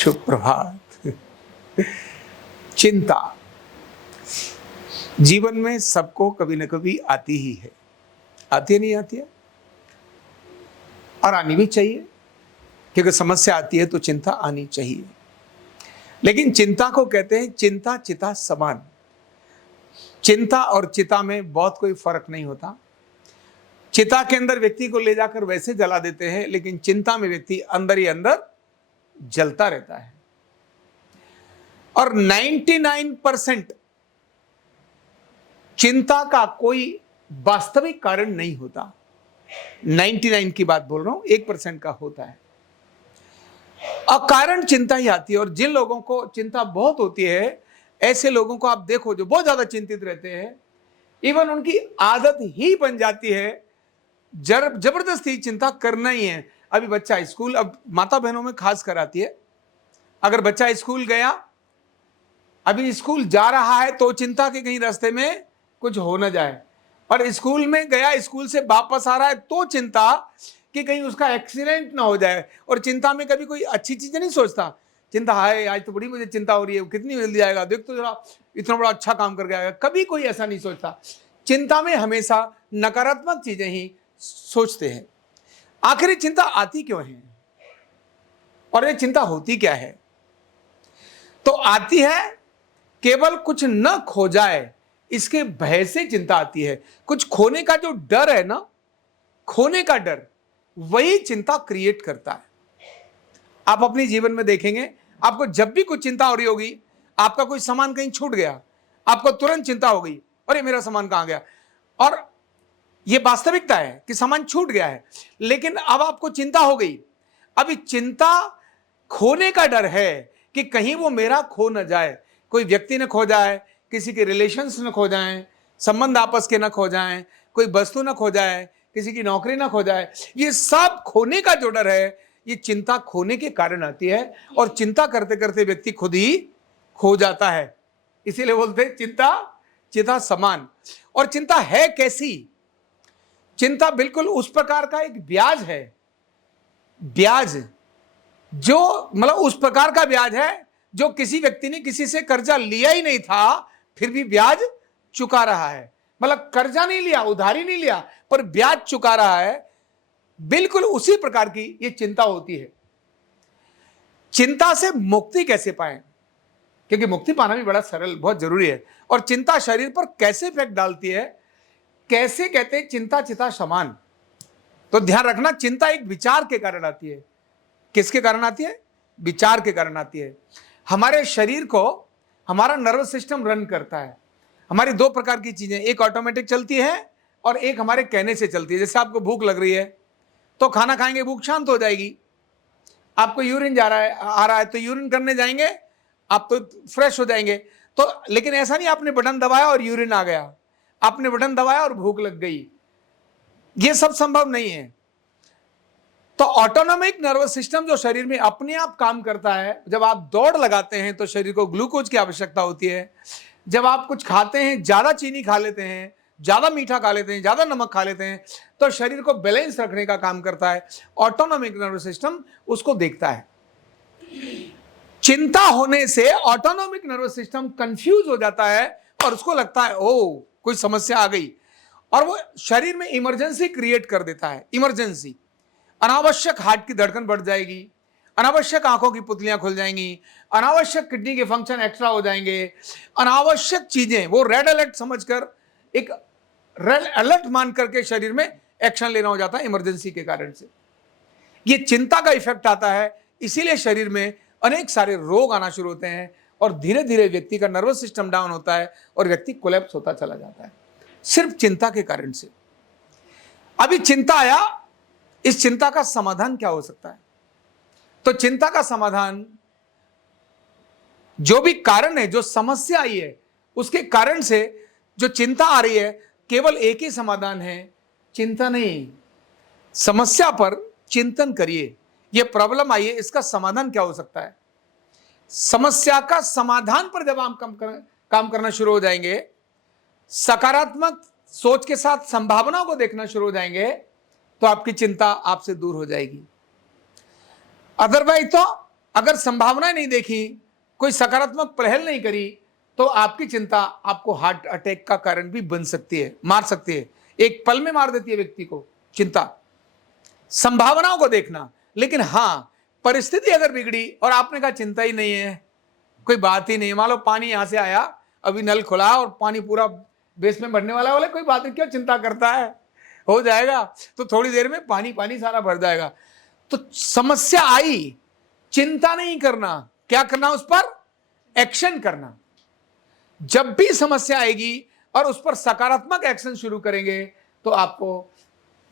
शुभ प्रभात। चिंता जीवन में सबको कभी न कभी आती ही है, आती है नहीं आती है, और आनी भी चाहिए, क्योंकि समस्या आती है तो चिंता आनी चाहिए। लेकिन चिंता को कहते हैं चिंता चिता समान। चिंता और चिता में बहुत कोई फर्क नहीं होता। चिता के अंदर व्यक्ति को ले जाकर वैसे जला देते हैं, लेकिन चिंता में व्यक्ति अंदर ही अंदर जलता रहता है। और 99% चिंता का कोई वास्तविक कारण नहीं होता। 99 की बात बोल रहा हूं, 1% का होता है। अकारण चिंता ही आती है। और जिन लोगों को चिंता बहुत होती है, ऐसे लोगों को आप देखो जो बहुत ज्यादा चिंतित रहते हैं, इवन उनकी आदत ही बन जाती है जबरदस्ती चिंता करना ही है। अभी बच्चा स्कूल, अब माता बहनों में खास कर आती है, अगर बच्चा स्कूल गया, अभी स्कूल जा रहा है तो चिंता कि कहीं रास्ते में कुछ हो ना जाए, और स्कूल में गया, स्कूल से वापस आ रहा है तो चिंता कि कहीं उसका एक्सीडेंट ना हो जाए। और चिंता में कभी कोई अच्छी चीजें नहीं सोचता। चिंता है आज तो बड़ी मुझे चिंता हो रही है, कितनी जल्दी आएगा, देख तो जरा इतना बड़ा अच्छा काम करके आएगा, कभी कोई ऐसा नहीं सोचता। चिंता में हमेशा नकारात्मक चीजें ही सोचते हैं। आखिर चिंता आती क्यों है और ये चिंता होती क्या है? तो आती है केवल कुछ न खो जाए इसके भय से चिंता आती है। कुछ खोने का जो डर है ना, खोने का डर, वही चिंता क्रिएट करता है। आप अपने जीवन में देखेंगे, आपको जब भी कुछ चिंता हो रही होगी, आपका कोई सामान कहीं छूट गया, आपको तुरंत चिंता हो गई, अरे मेरा सामान कहां गया। और यह वास्तविकता है कि सामान छूट गया है, लेकिन अब आपको चिंता हो गई। अभी चिंता खोने का डर है कि कहीं वो मेरा खो न जाए, कोई व्यक्ति न खो जाए, किसी के रिलेशंस न खो जाएं, संबंध आपस के न खो जाएं, कोई वस्तु न खो जाए, किसी की नौकरी न खो जाए। ये सब खोने का जो डर है, ये चिंता खोने के कारण आती है। और चिंता करते करते व्यक्ति खुद ही खो जाता है। इसीलिए बोलते हैं चिंता चिता समान। और चिंता है कैसी? चिंता बिल्कुल उस प्रकार का एक ब्याज है, ब्याज जो मतलब उस प्रकार का ब्याज है जो किसी व्यक्ति ने किसी से कर्जा लिया ही नहीं था, फिर भी ब्याज चुका रहा है। मतलब कर्जा नहीं लिया, उधारी नहीं लिया, पर ब्याज चुका रहा है। बिल्कुल उसी प्रकार की ये चिंता होती है। चिंता से मुक्ति कैसे पाएं? क्योंकि मुक्ति पाना भी बड़ा सरल, बहुत जरूरी है। और चिंता शरीर पर कैसे इफेक्ट डालती है, कैसे कहते हैं चिंता चिता समान। तो ध्यान रखना, चिंता एक विचार के कारण आती है। किसके कारण आती है? विचार के कारण आती है। हमारे शरीर को हमारा नर्वस सिस्टम रन करता है। हमारी दो प्रकार की चीजें, एक ऑटोमेटिक चलती है और एक हमारे कहने से चलती है। जैसे आपको भूख लग रही है तो खाना खाएंगे, भूख शांत हो जाएगी। आपको यूरिन आ रहा है तो यूरिन करने जाएंगे, आप तो फ्रेश हो जाएंगे। तो लेकिन ऐसा नहीं आपने बटन दबाया और यूरिन आ गया, आपने बटन दबाया और भूख लग गई, यह सब संभव नहीं है। तो ऑटोनॉमिक नर्वस सिस्टम जो शरीर में अपने आप काम करता है, जब आप दौड़ लगाते हैं तो शरीर को ग्लूकोज की आवश्यकता होती है। जब आप कुछ खाते हैं, ज्यादा चीनी खा लेते हैं, ज्यादा मीठा खा लेते हैं, ज्यादा नमक खा लेते हैं, तो शरीर को बैलेंस रखने का काम करता है। ऑटोनॉमिक नर्वस सिस्टम उसको देखता है। चिंता होने से ऑटोनॉमिक नर्वस सिस्टम कंफ्यूज हो जाता है और उसको लगता है ओ कोई समस्या आ गई, और वो शरीर में इमरजेंसी क्रिएट कर देता है। इमरजेंसी, अनावश्यक हार्ट की धड़कन बढ़ जाएगी, अनावश्यक आंखों की पुतलियां खुल जाएंगी, अनावश्यक किडनी के फंक्शन एक्स्ट्रा हो जाएंगे, अनावश्यक चीजें वो रेड अलर्ट समझकर, एक रेड अलर्ट मान करके शरीर में एक्शन लेना हो जाता है इमरजेंसी के कारण से। ये चिंता का इफेक्ट आता है, इसीलिए शरीर में अनेक सारे रोग आना शुरू होते हैं और धीरे धीरे व्यक्ति का नर्वस सिस्टम डाउन होता है और व्यक्ति कोलैप्स होता चला जाता है, सिर्फ चिंता के कारण से। अभी चिंता आया, इस चिंता का समाधान क्या हो सकता है? तो चिंता का समाधान, जो भी कारण है, जो समस्या आई है, उसके कारण से जो चिंता आ रही है, केवल एक ही समाधान है, चिंता नहीं, समस्या पर चिंतन करिए। यह प्रॉब्लम आई है, इसका समाधान क्या हो सकता है? समस्या का समाधान पर जब आप काम करना शुरू हो जाएंगे, सकारात्मक सोच के साथ संभावनाओं को देखना शुरू हो जाएंगे, तो आपकी चिंता आपसे दूर हो जाएगी। अदरवाइज तो अगर संभावनाएं नहीं देखी, कोई सकारात्मक पहल नहीं करी, तो आपकी चिंता आपको हार्ट अटैक का कारण भी बन सकती है, मार सकती है, एक पल में मार देती है व्यक्ति को चिंता। संभावनाओं को देखना, लेकिन हां, परिस्थिति अगर बिगड़ी और आपने कहा चिंता ही नहीं है, कोई बात ही नहीं, मान लो पानी यहां से आया, अभी नल खुला और पानी पूरा बेसमेंट भरने वाला, बोले कोई बात नहीं, क्यों चिंता करता है, हो जाएगा, तो थोड़ी देर में पानी पानी सारा भर जाएगा। तो समस्या आई, चिंता नहीं करना, क्या करना, उस पर एक्शन करना। जब भी समस्या आएगी और उस पर सकारात्मक एक्शन शुरू करेंगे तो आपको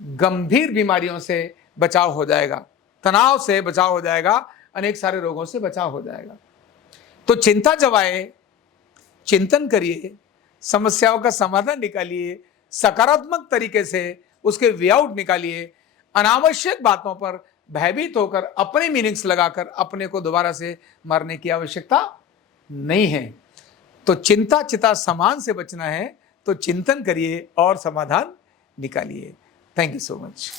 गंभीर बीमारियों से बचाव हो जाएगा, तनाव से बचाव हो जाएगा, अनेक सारे रोगों से बचाव हो जाएगा। तो चिंता जब आए, चिंतन करिए, समस्याओं का समाधान निकालिए, सकारात्मक तरीके से उसके वे आउट निकालिए। अनावश्यक बातों पर भयभीत होकर अपने मीनिंग्स लगाकर अपने को दोबारा से मारने की आवश्यकता नहीं है। तो चिंता चिता समान से बचना है, तो चिंतन करिए और समाधान निकालिए। Thank you so much.